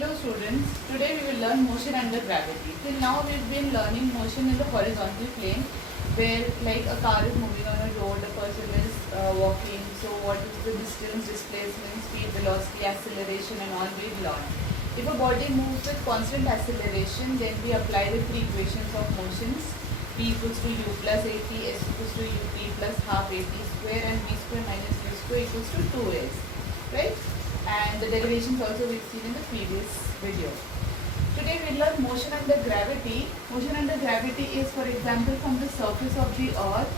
Hello students, today we will learn motion under gravity. Till now we've been learning motion in the horizontal plane where like a car is moving on a road, a person is walking, so what is the distance, displacement, speed, velocity, acceleration and all we learn. If a body moves with constant acceleration, then we apply the three equations of motions. P equals to u plus at, s equals to up plus half at square and v square minus u square equals to 2s, right? And the derivations also we've seen in the previous video. Today we learn motion under gravity. Motion under gravity is, for example, from the surface of the earth,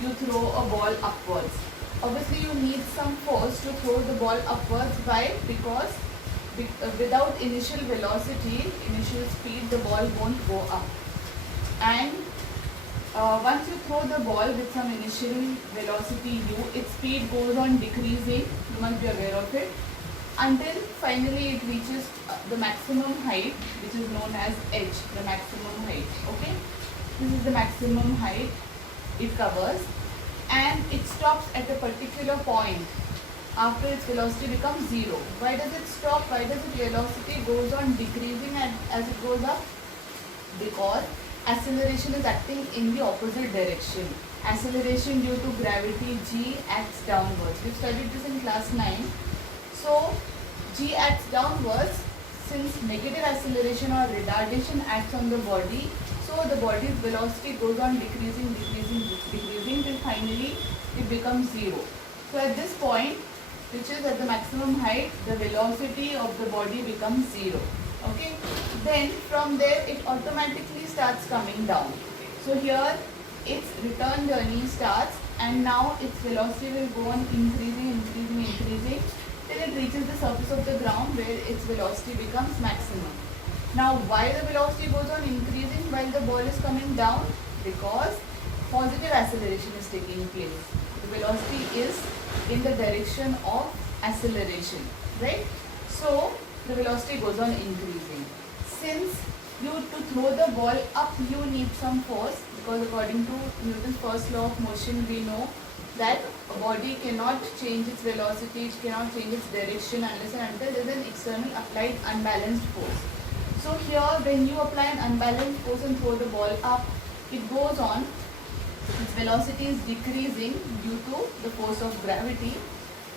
you throw a ball upwards. Obviously you need some force to throw the ball upwards. Why? Because without initial velocity, initial speed, the ball won't go up. And once you throw the ball with some initial velocity u, its speed goes on decreasing, you must be aware of it, until finally it reaches the maximum height, which is known as h, the maximum height. Okay, this is the maximum height it covers, and it stops at a particular point after its velocity becomes 0. Why does it stop? Why does its velocity goes on decreasing as it goes up? Because acceleration is acting in the opposite direction. Acceleration due to gravity, g acts downwards. We studied this in class 9. So g acts downwards. Since negative acceleration or retardation acts on the body, so the body's velocity goes on decreasing till finally it becomes 0. So at this point, which is at the maximum height, the velocity of the body becomes 0. Okay, then from there it automatically starts coming down. So here its return journey starts, and now its velocity will go on increasing till it reaches the surface of the ground where its velocity becomes maximum. Now why the velocity goes on increasing while the ball is coming down? Because positive acceleration is taking place. The velocity is in the direction of acceleration, right? So the velocity goes on increasing. Since to throw the ball up, you need some force, because according to Newton's first law of motion, we know that a body cannot change its velocity, it cannot change its direction unless and until there is an external applied unbalanced force. So here, when you apply an unbalanced force and throw the ball up, it goes on, its velocity is decreasing due to the force of gravity.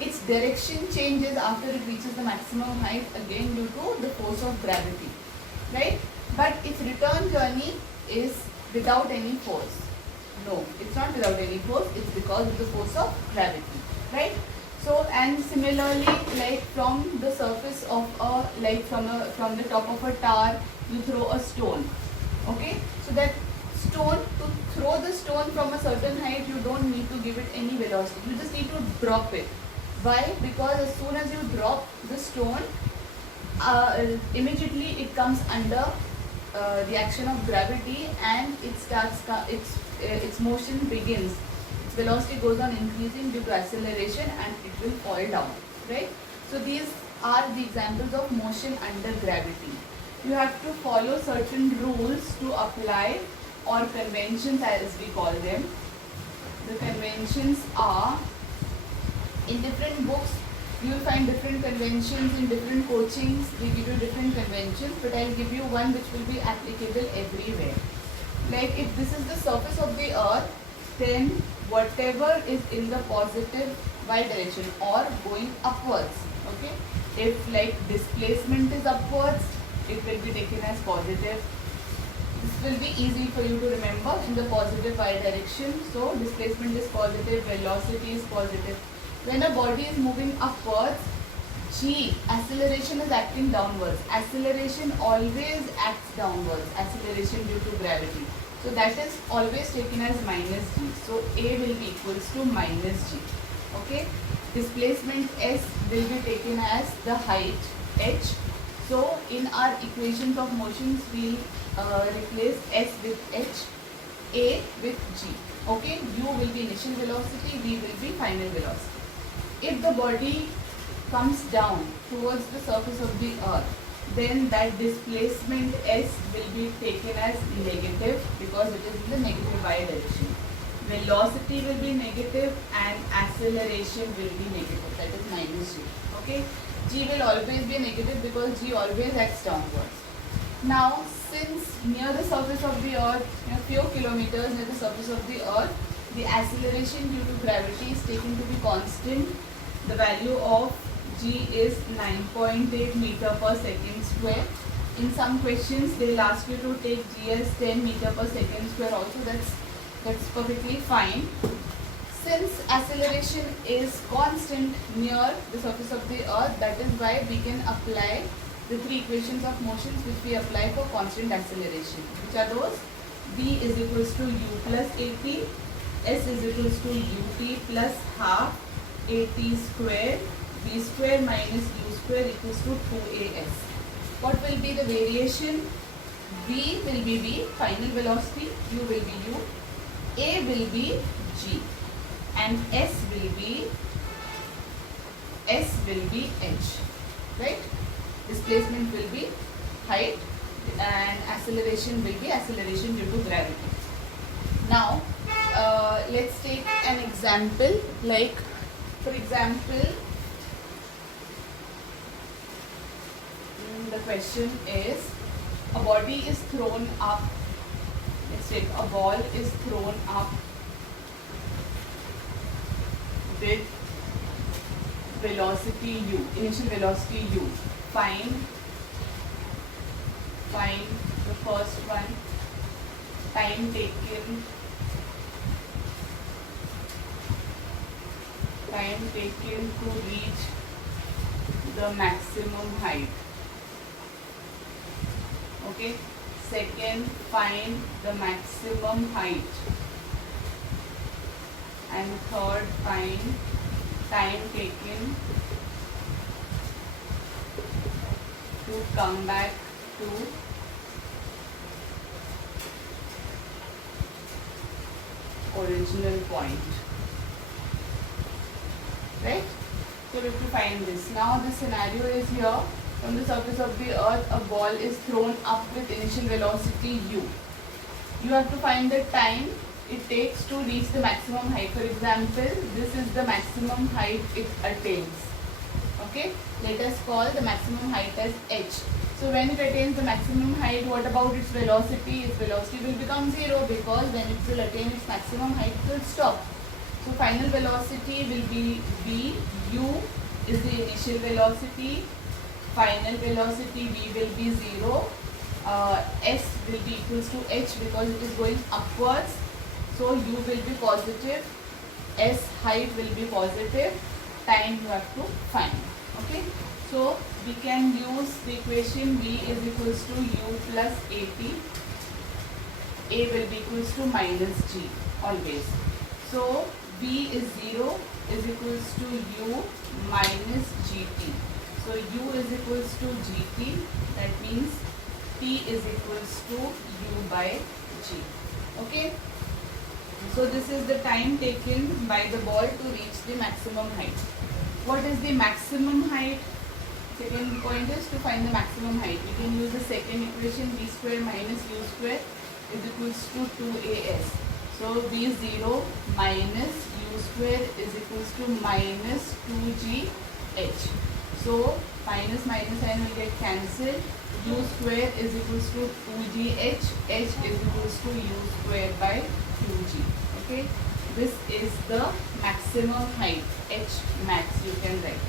Its direction changes after it reaches the maximum height, again due to the force of gravity, right? But its return journey is without any force. No, it's not without any force, it's because of the force of gravity, right? So, and similarly, like from the surface of a, like from the top of a tower, you throw a stone, okay? So that stone, to throw the stone from a certain height, you don't need to give it any velocity, you just need to drop it. Why? Because as soon as you drop the stone, immediately it comes under the action of gravity, and it starts its motion begins. Its velocity goes on increasing due to acceleration, and it will fall down, right? So these are the examples of motion under gravity. You have to follow certain rules to apply, or conventions as we call them. The conventions are, in different books you will find different conventions, in different coachings they give you different conventions, but I'll give you one which will be applicable everywhere. Like if this is the surface of the earth, then whatever is in the positive y direction or going upwards, okay, if like displacement is upwards, it will be taken as positive. This will be easy for you to remember, in the positive y direction. So displacement is positive, velocity is positive. When a body is moving upwards, g, acceleration is acting downwards. Acceleration always acts downwards, acceleration due to gravity. So that is always taken as minus g. So a will be equals to minus g. Okay. Displacement s will be taken as the height h. So in our equations of motions, we will replace s with h, a with g. Okay. U will be initial velocity, v will be final velocity. If the body comes down towards the surface of the earth, then that displacement s will be taken as negative, because it is in the negative y direction. Velocity will be negative and acceleration will be negative, that is minus g. Okay. G will always be negative because G always acts downwards. Now, since near the surface of the earth, few kilometers near the surface of the earth, the acceleration due to gravity is taken to be constant. The value of G is 9.8 meter per second square. In some questions, they will ask you to take G as 10 meter per second square also. That's perfectly fine. Since acceleration is constant near the surface of the earth, that is why we can apply the three equations of motions which we apply for constant acceleration. Which are those? V is equals to U plus AP, S is equals to UT plus half AT square, V square minus U square equals to 2AS. What will be the variation? V will be V, final velocity, U will be U, A will be G, and S will be H, right? Displacement will be height and acceleration will be acceleration due to gravity. Now, let's take an example, like for example, the question is, a body is thrown up, let's take a ball is thrown up with velocity U, initial velocity U. Find the first one, time taken to reach the maximum height. Okay. Second, find the maximum height. And third, find time taken to come back to original point. Right? So we have to find this. Now the scenario is here. From the surface of the earth, a ball is thrown up with initial velocity U. You have to find the time it takes to reach the maximum height. For example, this is the maximum height it attains. Okay, let us call the maximum height as h. So when it attains the maximum height, what about its velocity? Its velocity will become 0 because when it will attain its maximum height, it will stop. So final velocity will be v. U is the initial velocity. Final velocity v will be 0. S will be equals to h because it is going upwards. So u will be positive. S height will be positive. Time you have to find. Okay. So we can use the equation v is equals to u plus at. A will be equals to minus g always. So v is 0 is equals to u minus gt. So u is equals to gt. That means t is equals to u by g. Okay. So this is the time taken by the ball to reach the maximum height. What is the maximum height? Second point is to find the maximum height. We can use the second equation, v square minus u square is equals to 2as. So v is 0 minus u square is equals to minus 2gh. So minus minus sign will get cancelled. U square is equals to 2gh. H is equals to u square by 2g. Okay. This is the maximum height. H max you can write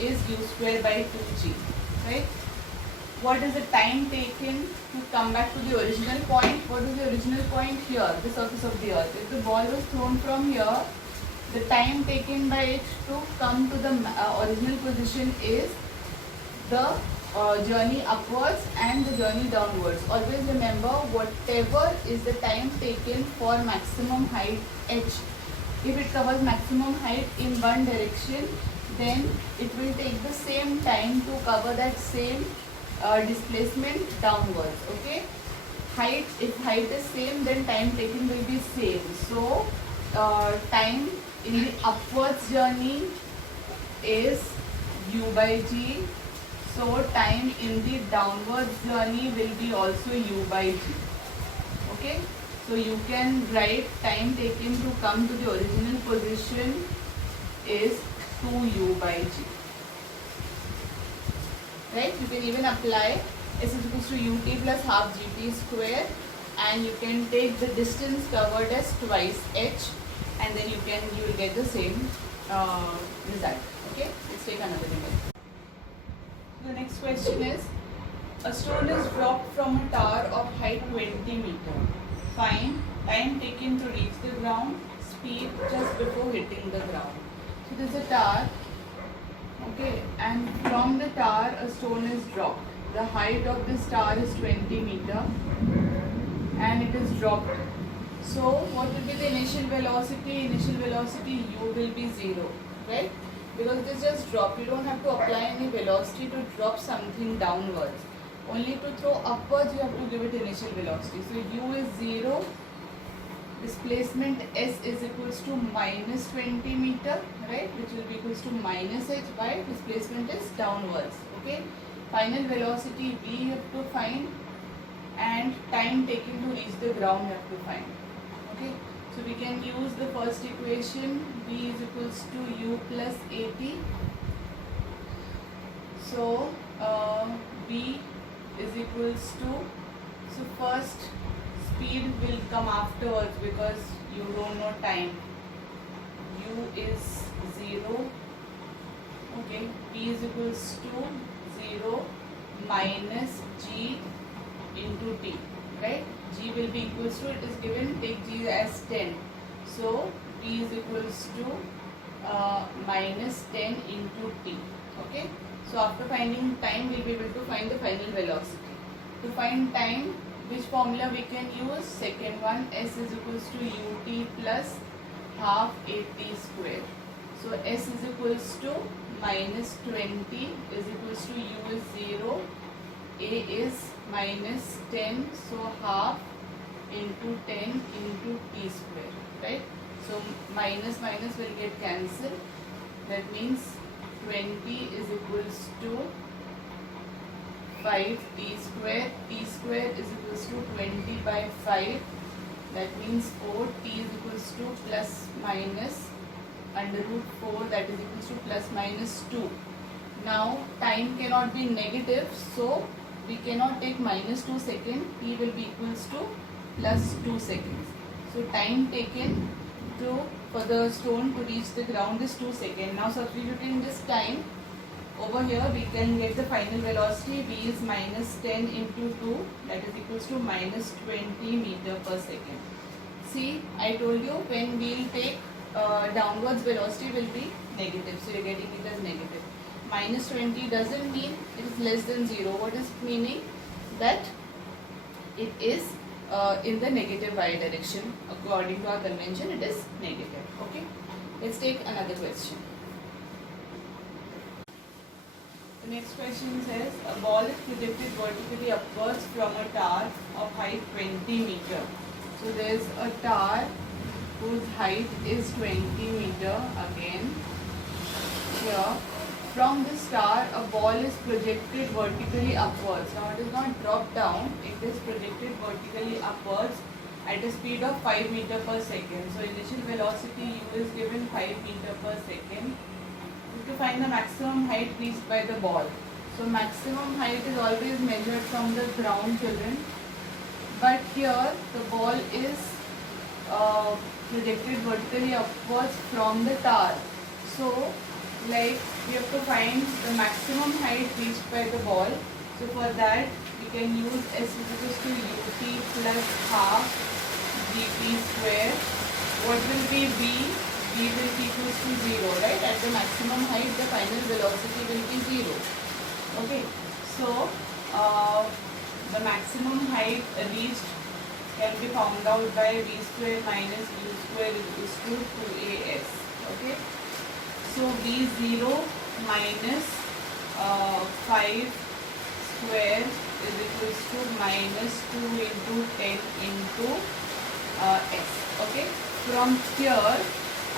is u square by 2g. Right. What is the time taken to come back to the original point? What is the original point here? The surface of the earth. If the ball was thrown from here, the time taken by it to come to the original position is the journey upwards and the journey downwards. Always remember, whatever is the time taken for maximum height h, if it covers maximum height in one direction, then it will take the same time to cover that same displacement downwards. Okay. Height, if height is same, then time taken will be same. So time in the upwards journey is u by g. So time in the downwards journey will be also u by g. Okay. So you can write time taken to come to the original position is 2u by g. right? You can even apply S is equals to ut plus half gt square, and you can take the distance covered as twice h, and then you will get the same result. Okay, let's take another image. The next question is, a stone is dropped from a tower of height 20 meter. Find time taken to reach the ground, speed just before hitting the ground. So there is a tower, okay, and from the tower a stone is dropped. The height of this tower is 20 meter and it is dropped. So what will be the initial velocity? Initial velocity u will be 0, right? Because it is just drop. You don't have to apply any velocity to drop something downwards. Only to throw upwards you have to give it initial velocity. So u is 0. Displacement s is equals to minus 20 meter, right? Which will be equals to minus h by displacement is downwards. Okay. Final velocity v you have to find, and time taken to reach the ground you have to find. Okay. So we can use the first equation, v is equals to u plus at. So v is equals to, so first speed will come afterwards because you don't know time. U is 0. Okay, v is equals to 0 minus g into t, right? G will be equals to, it is given, take g as 10. So v is equals to minus 10 into t. Okay. So after finding time, we will be able to find the final velocity. To find time, which formula we can use? Second one, s is equals to ut plus half at square. So s is equals to minus 20 is equals to u is 0, a is minus 10, so half into 10 into t square, right? So minus minus will get cancelled. That means 20 is equals to 5 t square. T square is equals to 20 by 5. That means 4. T is equals to plus minus under root 4, that is equals to plus minus 2. Now time cannot be negative, so we cannot take minus 2 seconds. T will be equals to plus 2 seconds. So time taken for the stone to reach the ground is 2 seconds. Now substituting this time over here, we can get the final velocity. V is minus 10 into 2, that is equals to minus 20 meter per second. See, I told you when we will take downwards velocity will be negative, so you are getting it as negative. Minus 20 doesn't mean it is less than 0. What is meaning? That it is in the negative y direction. According to our convention, it is negative. Okay. Let's take another question. The next question says, a ball is projected vertically upwards from a tower of height 20 meter. So there is a tower whose height is 20 meter again. Here, from this tower, a ball is projected vertically upwards. Now it is not dropped down, it is projected vertically upwards at a speed of 5 meter per second. So initial velocity u is given 5 meter per second. To find the maximum height reached by the ball. So maximum height is always measured from the ground, children. But here the ball is projected vertically upwards from the tower. So like we have to find the maximum height reached by the ball. So for that we can use s is equals to ut plus half gt square. What will be v? V will be equals to 0, right? At the maximum height, the final velocity will be 0. Okay. So, the maximum height reached can be found out by v square minus u square is equals to 2as. Okay. So, v0 minus 5 square is equals to minus 2 into 10 into s. Okay. From here,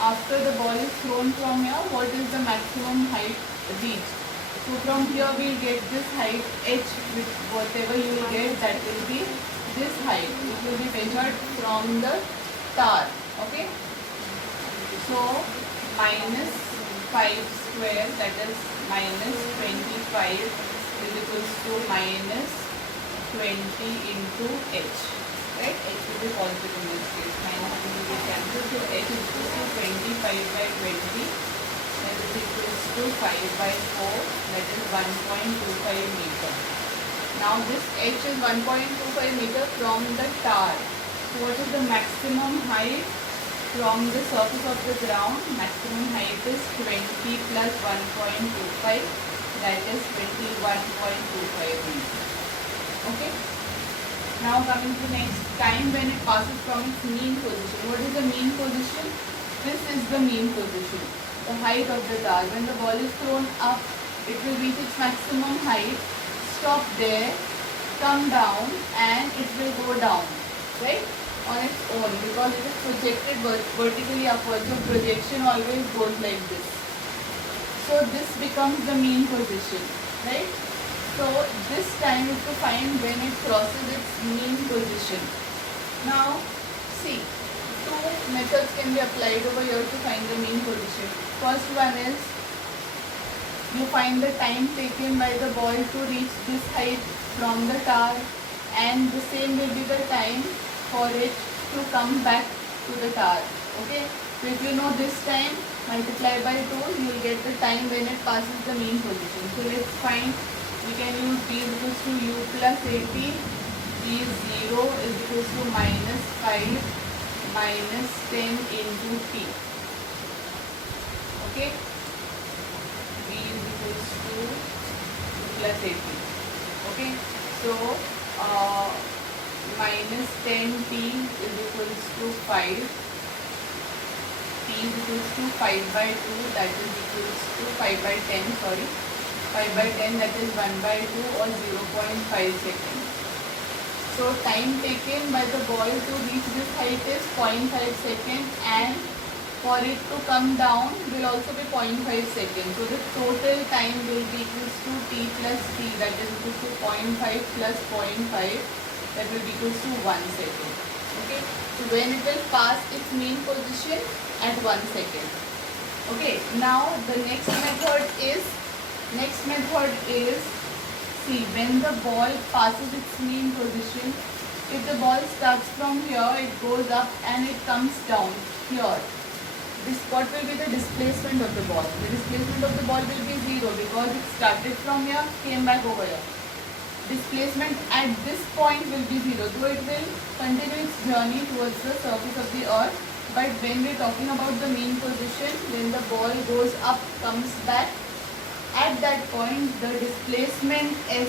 after the ball is thrown from here, what is the maximum height reached? So from here we will get this height h, with whatever you will get, that will be this height. It will be measured from the tower. Okay. So minus 5 square, that is minus 25 is equals to minus 20 into h. Right? H will be positive in this case. Minus 20 will be cancelled. So h is equals to 25 by 20. That is equals to 5 by 4. That is 1.25 meter. Now this h is 1.25 meter from the tar. So what is the maximum height from the surface of the ground? Maximum height is 20 plus 1.25. That is 21.25 meter. Okay. Now coming to next, time when it passes from its mean position. What is the mean position? This is the mean position. The height of the tar. When the ball is thrown up, it will reach its maximum height, stop there, come down, and it will go down, right, on its own, because it is projected vertically upwards. So projection always goes like this. So this becomes the mean position, right? So this time is to find when it crosses its mean position. Now see, two methods can be applied over here to find the mean position. First one is you find the time taken by the ball to reach this height from the tar, and the same will be the time for it to come back to the tar. Okay, so if you know this time, multiply by 2, you will get the time when it passes the mean position. So let's find. We can use b is equals to u plus 80. b is 0 is equals to minus 5 minus 10 into t. Okay, b is equals to plus 80. Okay, so minus 10t is equals to 5. T is equals to 5 by 2, that is equals to 5 by 10, sorry. 5 by 10, that is 1 by 2 or 0.5 seconds. So time taken by the ball to reach this height is 0.5 seconds, and for it to come down will also be 0.5 seconds. So the total time will be equals to t plus t, that is equals to 0.5 plus 0.5, that will be equals to 1 second. Okay, so when it will pass its mean position at 1 second. Okay, now the next method is see, when the ball passes its mean position, if the ball starts from here, it goes up and it comes down here. What will be the displacement of the ball? The displacement of the ball will be 0 because it started from here, came back over here. Displacement at this point will be 0, so it will continue its journey towards the surface of the earth. But when we are talking about the mean position, when the ball goes up, comes back, at that point the displacement S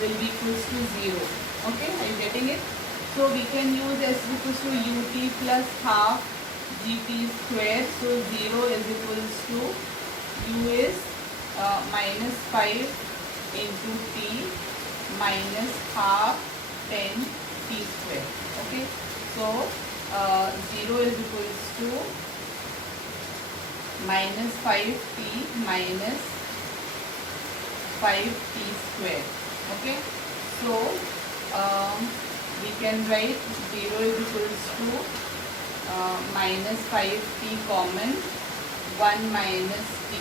will be equals to 0. Okay, are you getting it? So we can use S equals to ut plus half gt square. So 0 is equals to u is minus 5 into t minus half 10 t square. Okay, so 0 is equals to minus 5t minus 5t square. Okay, so we can write 0 is equals to minus 5t common 1 minus t.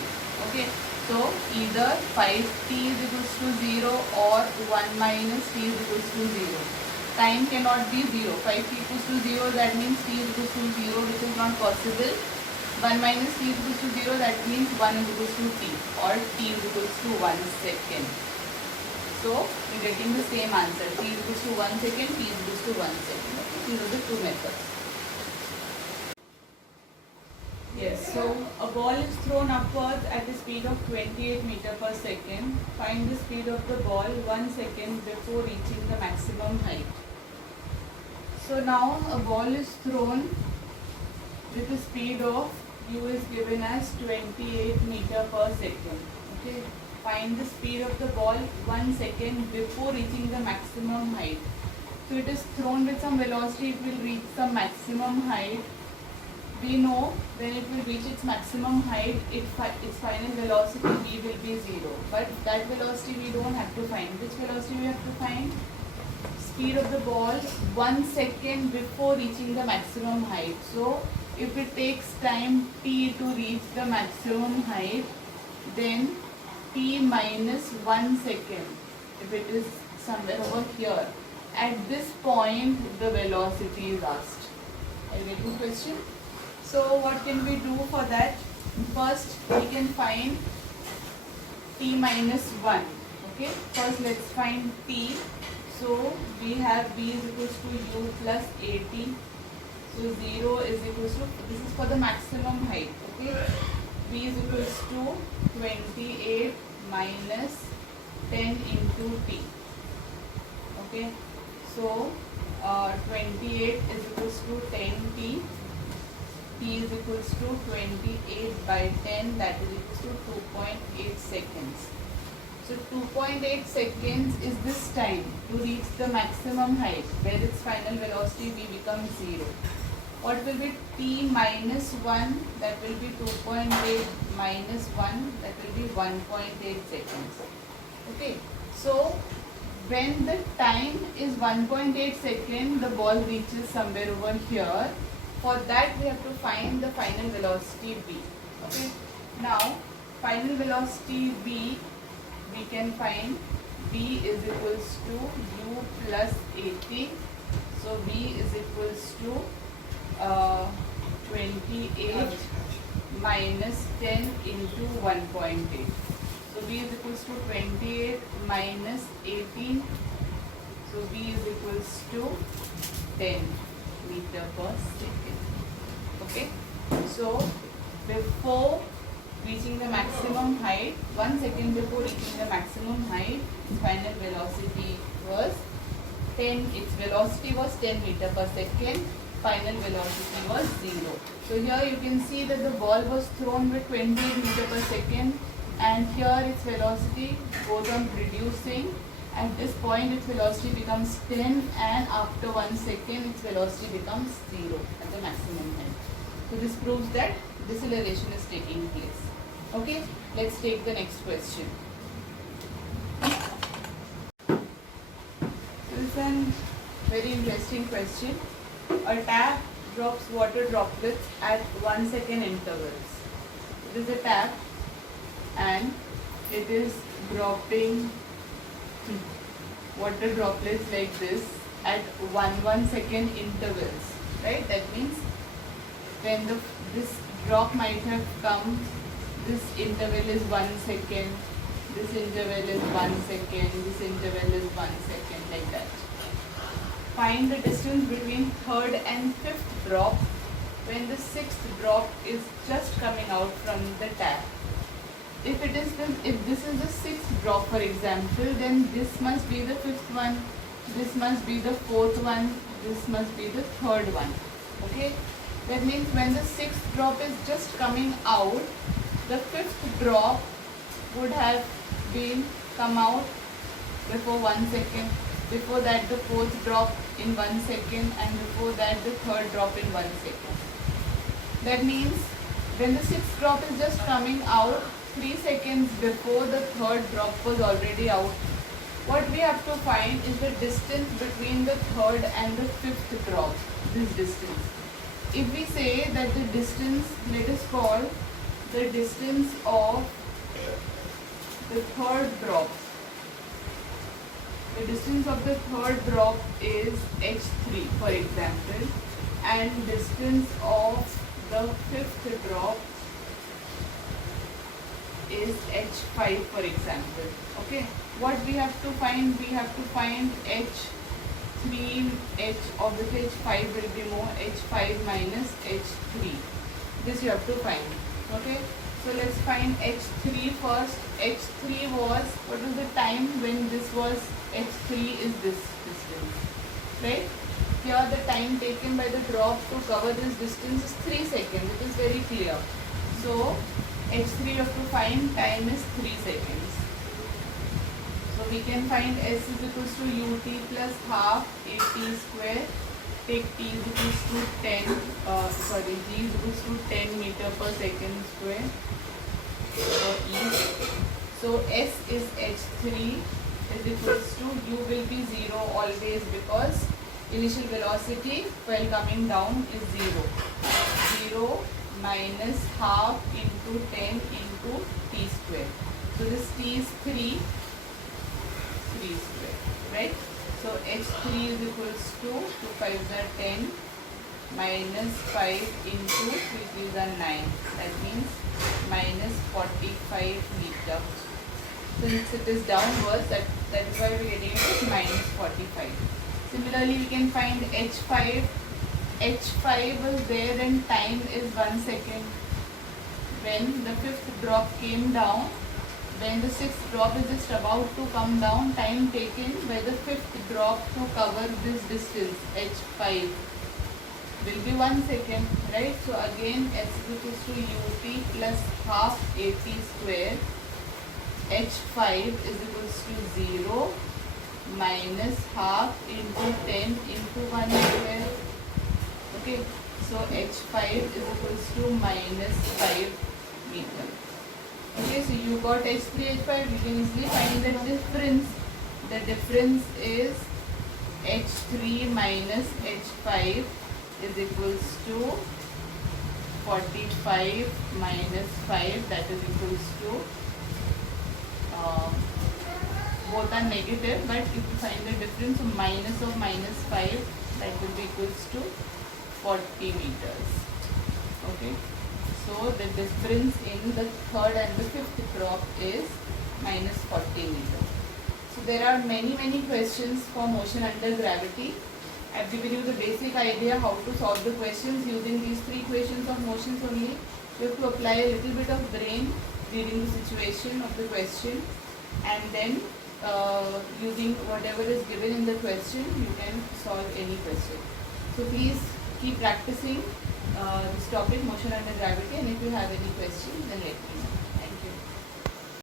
Okay, so either 5t is equals to 0 or 1 minus t is equals to 0. Time cannot be 0. 5t equals to 0, that means t is equals to 0, which is not possible. 1 minus t is equals to 0, that means 1 is equals to t, or t is equals to 1 second. So we are getting the same answer. T is equals to 1 second, t is equals to 1 second. Okay, these are the two methods. Yes, so a ball is thrown upwards at a speed of 28 meter per second. Find the speed of the ball 1 second before reaching the maximum height. So now a ball is thrown with a speed of u is given as 28 meter per second. Okay, find the speed of the ball 1 second before reaching the maximum height. So it is thrown with some velocity, it will reach some maximum height. We know when it will reach its maximum height, its final velocity v will be 0. But that velocity we don't have to find. Which velocity we have to find? Speed of the ball 1 second before reaching the maximum height. So if it takes time t to reach the maximum height, then t minus 1 second, if it is somewhere over here, at this point the velocity is asked. I get the question? So what can we do for that? First we can find t minus 1. Okay, first let's find t. So we have b is equals to u plus at. So 0 is equals to, this is for the maximum height. Okay, b is equals to 28 minus 10 into t. Okay, so 28 is equals to 10t. t is equals to 28 by 10, that is equals to 2.8 seconds. So 2.8 seconds is this time to reach the maximum height where its final velocity v becomes 0. What will be t minus 1? That will be 2.8 minus 1, that will be 1.8 seconds. Okay, so when the time is 1.8 seconds, the ball reaches somewhere over here. For that we have to find the final velocity v. Okay, now final velocity v, we can find v is equals to u plus at. So v is equals to 28 minus 10 into 1.8. So v is equals to 28 minus 18. So v is equals to 10 meter per second. Okay, so before reaching the maximum height, 1 second before reaching the maximum height, its final velocity was 10. Its velocity was 10 meter per second. Final velocity was 0. So here you can see that the ball was thrown with 28 meter per second, and here its velocity goes on reducing. At this point its velocity becomes 10, and after 1 second its velocity becomes 0 at the maximum height. So this proves that deceleration is taking place. Okay, let's take the next question. This is a very interesting question. A tap drops water droplets at 1 second intervals. It is a tap and it is dropping water droplets like this at 1 second intervals, right? That means when this drop might have come, this interval is 1 second, this interval is 1 second, this interval is 1 second, like that. Find the distance between third and fifth drop when the sixth drop is just coming out from the tap. If this is the sixth drop, for example, then this must be the fifth one, this must be the fourth one, this must be the third one. Okay, that means when the sixth drop is just coming out, the fifth drop would have been come out before 1 second, before that the fourth drop in 1 second, and before that the third drop in 1 second. That means when the sixth drop is just coming out, 3 seconds before the third drop was already out. What we have to find is the distance between the third and the fifth drop, this distance. If we say that the distance, let us call the distance of the third drop. The distance of the third drop is h3, for example, and distance of the fifth drop is h5, for example. Okay, what we have to find? We have to find h3, obviously h5 will be more, h5 minus h3. This you have to find. Okay, so let's find h3 first. h3 was, what was the time when this was, h3 is this distance, right? Here the time taken by the drop to cover this distance is 3 seconds. It is very clear. So h3 you have to find, time is 3 seconds. So we can find s is equals to ut plus half at square. Take t is equals to 10, g is equals to 10 meter per second square for e. So s is h3 is equals to, u will be 0 always because initial velocity while coming down is 0. 0 minus half into 10 into t square. So this t is 3 square, right? So h3 is equals to 2 5s are 10 minus 5 into 3 3s are 9. That means minus 45 meter. Since it is downwards, that is why we are getting it minus 45. Similarly, we can find h5. h5 was there and time is 1 second. When the fifth drop came down, when the sixth drop is just about to come down, time taken by the fifth drop to cover this distance h5 will be 1 second, right? So again, s is equals to ut plus half at square. h5 is equals to 0 minus half into 10 into 1 square. Okay, so h5 is equals to minus 5 meter. Okay, so you got h3, h5. You can easily find the difference. The difference is h3 minus h5 is equals to 45 minus 5. That is equals to both are negative, but if you find the difference of minus 5, that will be equals to 40 meters. Okay, so the difference in the third and the fifth drop is minus 40 meters. So there are many questions for motion under gravity. I have given you the basic idea how to solve the questions using these three equations of motions only. You have to apply a little bit of brain reading the situation of the question, and then using whatever is given in the question, you can solve any question. So please keep practicing this topic, motion under gravity, and if you have any questions, then let me know.